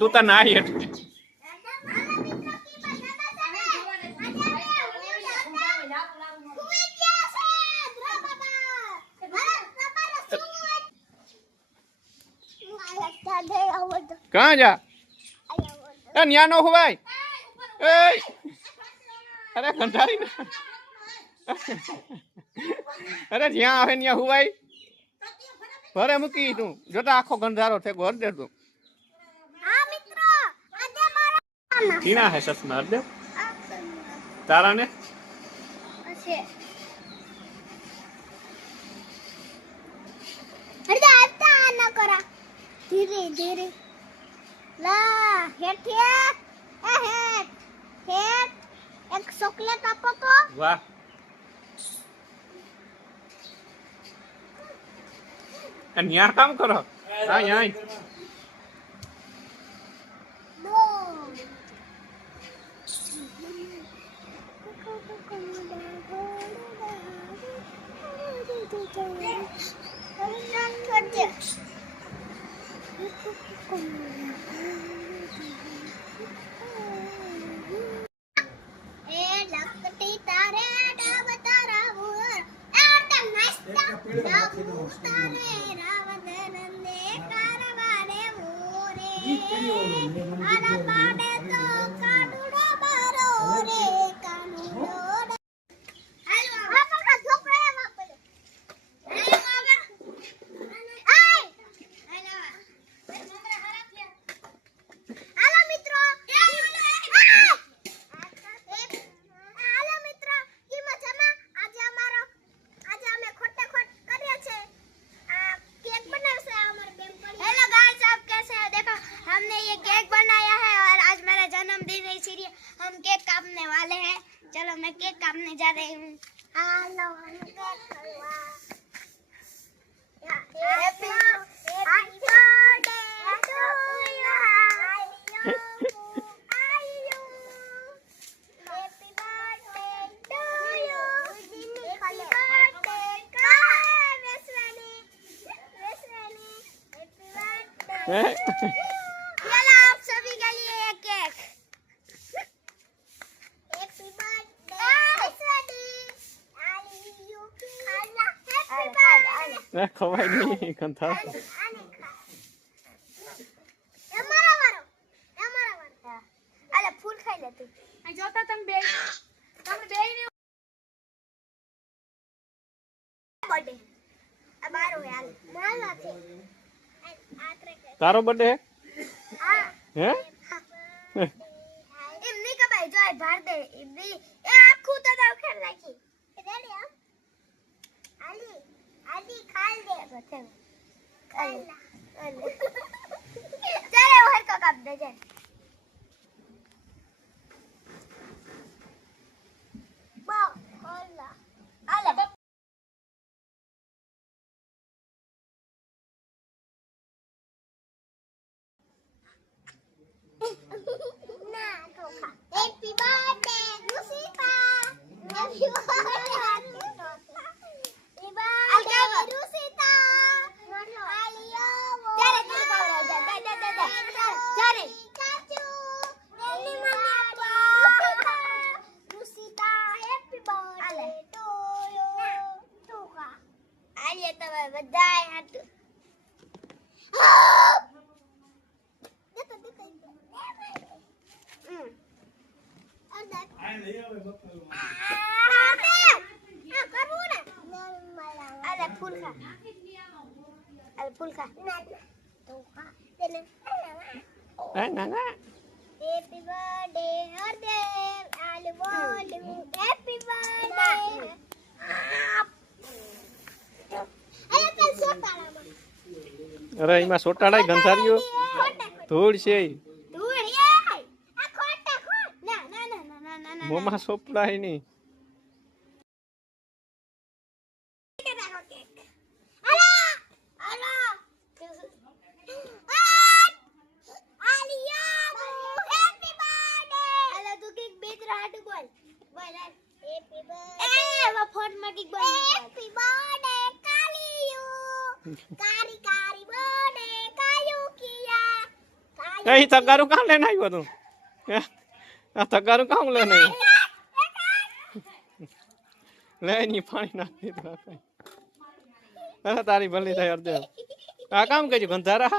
તું તો ના હેઠ कहाँ जा न्या नो हुआ अरे कंटारी ना अरे ज्યાં આવે ત્યાં હુવાય ઘરે મૂકી તું જોતા આખો ગંધારો છે ઘર દે તું कीना है चश्मा दे तारा ने धीरे धीरे ला हेठ हेठ हेठ एक चॉकलेट आपो तो वाह यहाँ काम करो हाँ यहाँ हम केक काटने वाले हैं। चलो मैं केक काटने जा रही हूँ। हेलो आप सभी के लिए एक केक। खवाई नहीं कंथा अरे फूल खाई ले तू जोता तुम बे नहीं बर्थडे अब आ रहो यार माला थे तारो बर्थडे है हां हैं इमनी का भाई जो है भर दे इमनी ए आखू तो दाव खेल नाखी रेडी हम आली आली खाल दे बच्चे खाला चले ओहर का काट दे जा बा खाला आला ना धोखा हैप्पी बर्थडे रुसिता हैप्पी बर्थडे रुसिता आलियो जारे तू पावरा जा जारे चाचू तेरी मम्मा रुसिता हैप्पी बर्थडे टू यू तू का आलियो तो बधाई हाथ फूल खा तो खा देना नाना हैप्पी बर्थडे हरदेव आलू बोलू हैप्पी बर्थडे अरे कल सोटाड़ा अरे इमा सोटाड़ा गंधारियो धूल से धूल ये आ खोटा खोट ना ना ना ना ना ना मोमा सोपड़ा है नहीं હેપી બર્થડે એ ફોન માં કી બોલ હેપી બર્થડે કાલિયુ કારી કારી બર્થડે કાયુ કિયા એ તગારું કામ લઈને આવ્યો તું હે? આ તગારું કામ લઈને આવ્યો લે ની પાણી નાખી દીધું અરે તારી ભલી થાય અર્ધે આ કામ કરજો ગંધારા